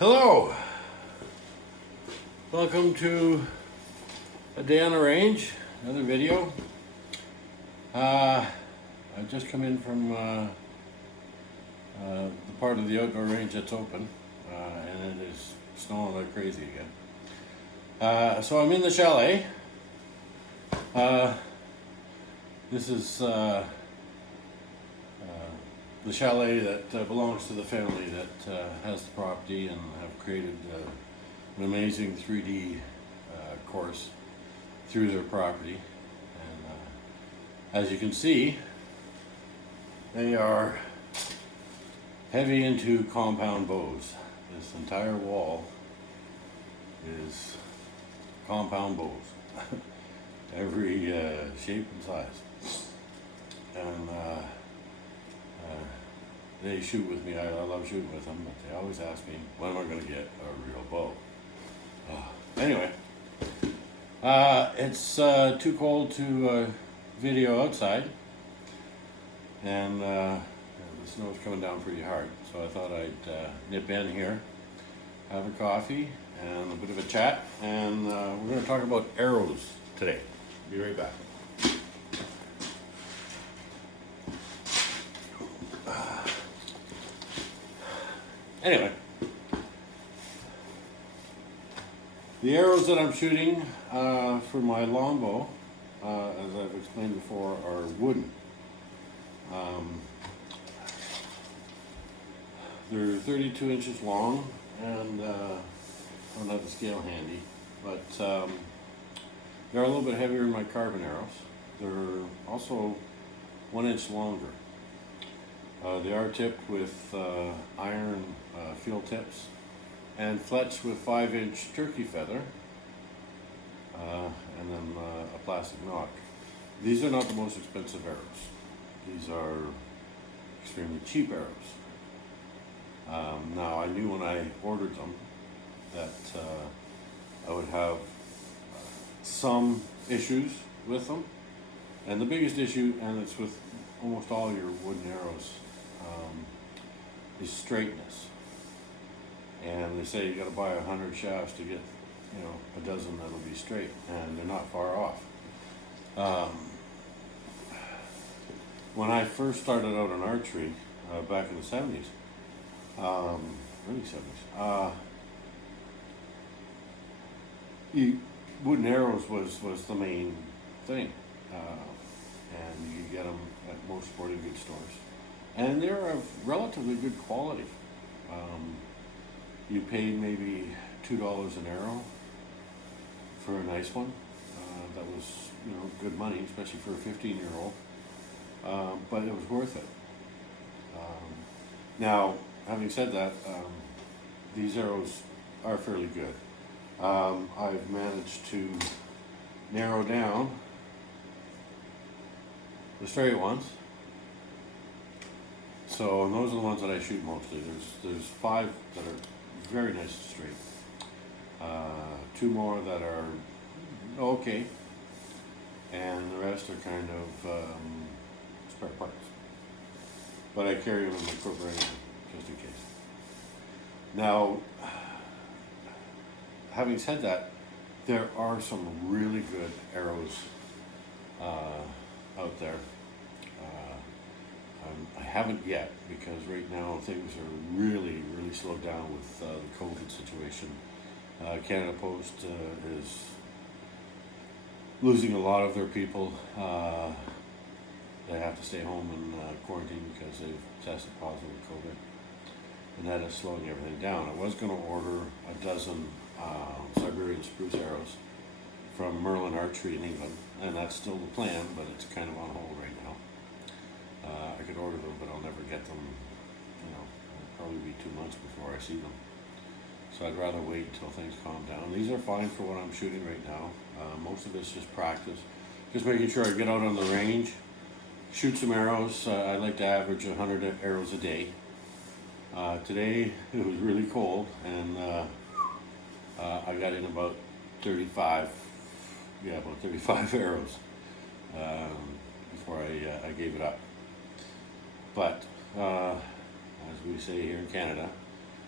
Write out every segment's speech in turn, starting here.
Hello, welcome to a day on the range, another video. I've just come in from the part of the outdoor range that's open, and it is snowing like crazy again. So I'm in the chalet. This is the chalet that belongs to the family that has the property and have created an amazing 3D course through their property. And as you can see, they are heavy into compound bows. This entire wall is compound bows, every shape and size. And they shoot with me. I love shooting with them, but they always ask me, when am I going to get a real bow? Anyway, it's too cold to video outside, and the snow's coming down pretty hard, so I thought I'd nip in here, have a coffee, and a bit of a chat, and we're going to talk about arrows today. Be right back. Anyway, the arrows that I'm shooting for my longbow, as I've explained before, are wooden. They're 32 inches long, and I don't have the scale handy, but they're a little bit heavier than my carbon arrows. They're also 1 inch longer. They are tipped with iron field tips and fletched with 5-inch turkey feather, and then a plastic knock. These are not the most expensive arrows. These are extremely cheap arrows. Now, I knew when I ordered them that I would have some issues with them, and the biggest issue, and it's with almost all your wooden arrows, is straightness. And they say you got to buy 100 shafts to get, a dozen that'll be straight, and they're not far off. When I first started out on archery back in the 70s, early 70s, wooden arrows was the main thing, and you could get them at most sporting goods stores. And they're of relatively good quality. You paid maybe $2 an arrow for a nice one. That was, good money, especially for a 15-year-old. But it was worth it. Now, having said that, these arrows are fairly good. I've managed to narrow down the straight ones. So, and those are the ones that I shoot mostly. There's 5 that are very nice and straight. 2 more that are okay, and the rest are kind of spare parts. But I carry them in my quiver anyway, just in case. Now, having said that, there are some really good arrows out there. I haven't yet, because right now things are really slowed down with the COVID situation. Canada Post is losing a lot of their people. They have to stay home and quarantine because they've tested positive with COVID, and that is slowing everything down. I was going to order a dozen Siberian spruce arrows from Merlin Archery in England, and that's still the plan, but it's kind of on hold right now. I could order them, but I'll never get them. It'll probably be 2 months before I see them. So I'd rather wait until things calm down. These are fine for what I'm shooting right now. Most of it's just practice. Just making sure I get out on the range, shoot some arrows. I like to average 100 arrows a day. Today it was really cold, and I got in about 35 arrows before I gave it up. But as we say here in Canada,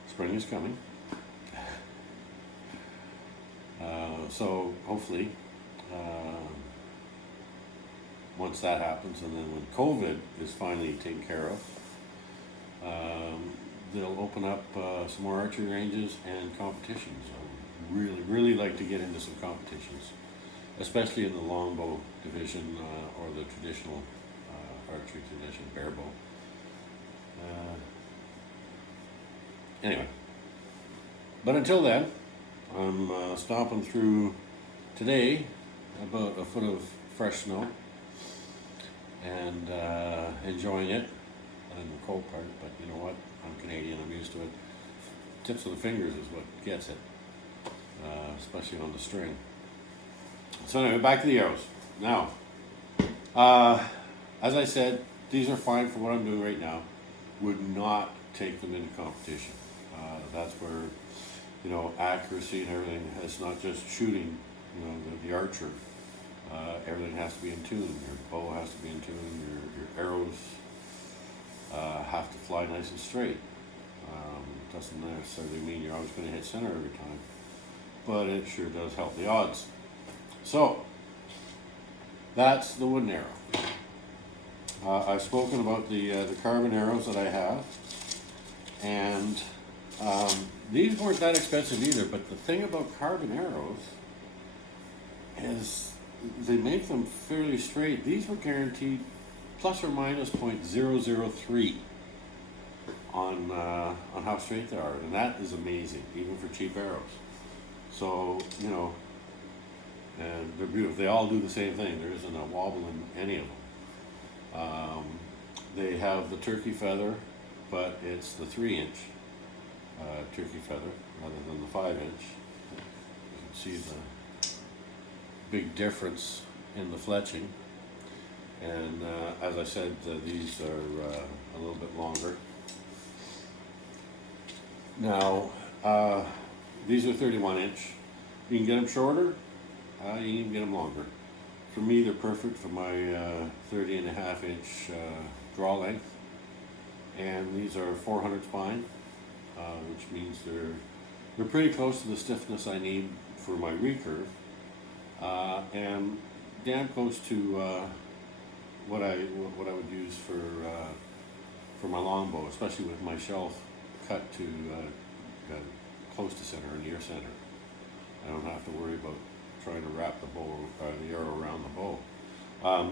spring is coming. So hopefully, once that happens, and then when COVID is finally taken care of, they'll open up some more archery ranges and competitions. I would really like to get into some competitions, especially in the longbow division or the traditional archery tradition, bare bow. Anyway, but until then, I'm stomping through today about a foot of fresh snow and enjoying it. And the cold part, but you know what? I'm Canadian, I'm used to it. Tips of the fingers is what gets it, especially on the string. So anyway, back to the arrows. Now, as I said, these are fine for what I'm doing right now. Would not take them into competition. That's where, you know, accuracy and everything, it's not just shooting, you know, the archer. Everything has to be in tune. Your bow has to be in tune, your arrows have to fly nice and straight. Doesn't necessarily mean you're always going to hit center every time, but it sure does help the odds. So, that's the wooden arrow. I've spoken about the carbon arrows that I have, and these weren't that expensive either, but the thing about carbon arrows is they make them fairly straight. These were guaranteed plus or minus 0.003 on how straight they are, and that is amazing, even for cheap arrows. So, you know, and they're beautiful. They all do the same thing. There isn't a wobble in any of them. They have the turkey feather, but it's the 3-inch turkey feather rather than the 5-inch. You can see the big difference in the fletching. And as I said, these are a little bit longer. Now, these are 31-inch. You can get them shorter, you can even get them longer. For me, they're perfect for my 30.5-inch draw length. And these are 400 spine, which means they're pretty close to the stiffness I need for my recurve, and damn close to what I would use for my longbow, especially with my shelf cut to close to center or near center. I don't have to worry about trying to wrap the arrow around the bow.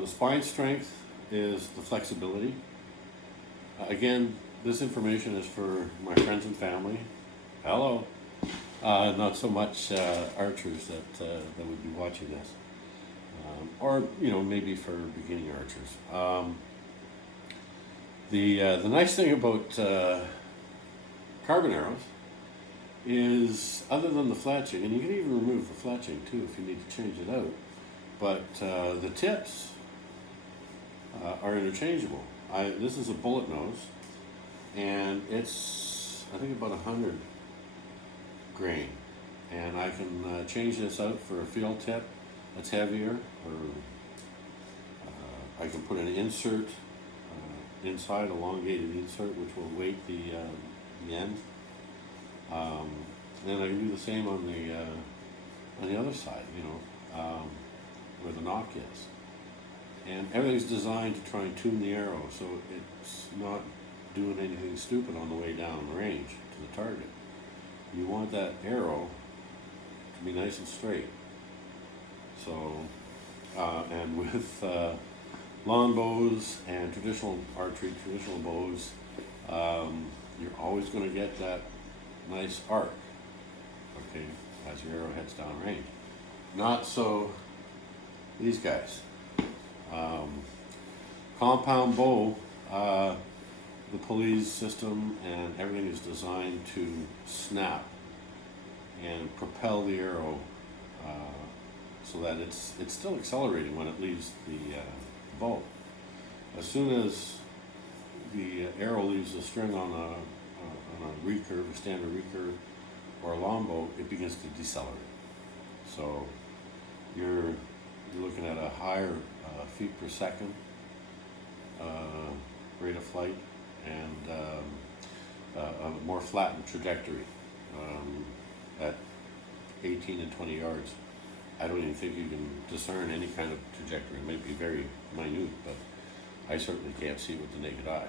The spine strength is the flexibility. Again, this information is for my friends and family. Hello. Not so much archers that would be watching this. Or, you know, maybe for beginning archers. The nice thing about carbon arrows is, other than the fletching, and you can even remove the fletching too if you need to change it out, but the tips are interchangeable. This is a bullet nose, and it's, I think, about 100 grain, and I can change this out for a field tip that's heavier, or I can put an insert inside, elongated insert, which will weight the end. And I can do the same on the other side, you know, where the nock is. And everything's designed to try and tune the arrow so it's not doing anything stupid on the way down the range to the target. You want that arrow to be nice and straight. So, and with longbows and traditional archery, traditional bows, you're always going to get that nice arc, okay, as your arrow heads down range. Not so these guys. Compound bow, the pulleys system and everything is designed to snap and propel the arrow so that it's still accelerating when it leaves the bow. As soon as the arrow leaves the string on a recurve, a standard recurve, or a longbow, it begins to decelerate. So you're looking at a higher feet per second rate of flight, and a more flattened trajectory at 18 and 20 yards. I don't even think you can discern any kind of trajectory. It might be very minute, but I certainly can't see with the naked eye.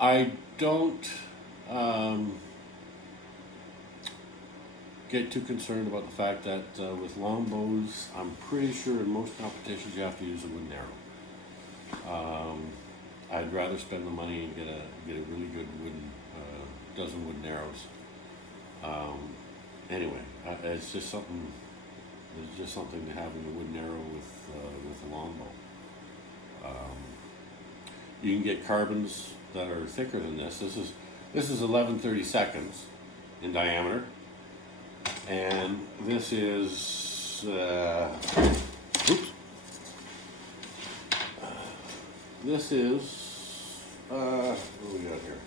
I don't get too concerned about the fact that with longbows, I'm pretty sure in most competitions you have to use a wooden arrow. I'd rather spend the money and get a really good wooden dozen wooden arrows. Anyway, it's just something. It's just something to having a wooden arrow with a longbow. You can get carbons that are thicker than this. This is 11/32 in diameter, and this is this is what do we got here?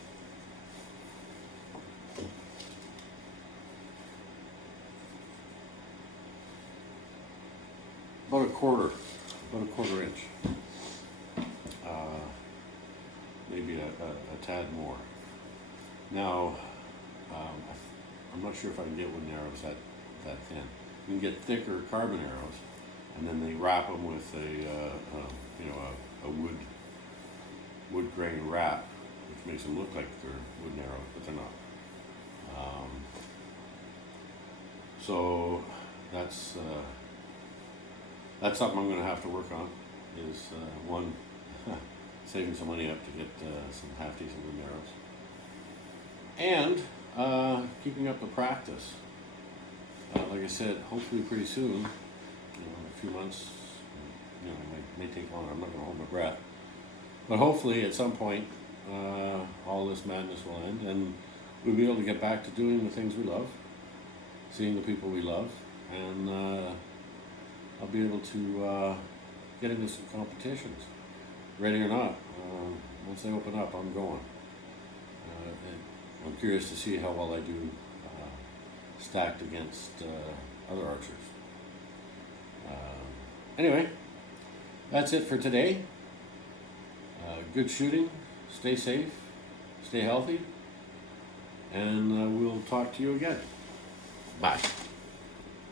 About a quarter inch. Maybe a tad more. Now, I'm not sure if I can get wooden arrows that thin. You can get thicker carbon arrows, and then they wrap them with a wood grain wrap, which makes them look like they're wooden arrows, but they're not. So that's something I'm going to have to work on. Is one. Saving some money up to get some half decent wooden arrows, and keeping up the practice. Like I said, hopefully pretty soon, a few months, it may take longer. I'm not going to hold my breath, but hopefully at some point, all this madness will end, and we'll be able to get back to doing the things we love, seeing the people we love, and I'll be able to get into some competitions. Ready or not, once they open up, I'm going. I'm curious to see how well I do stacked against other archers. Anyway, that's it for today. Good shooting, stay safe, stay healthy, and we'll talk to you again. Bye.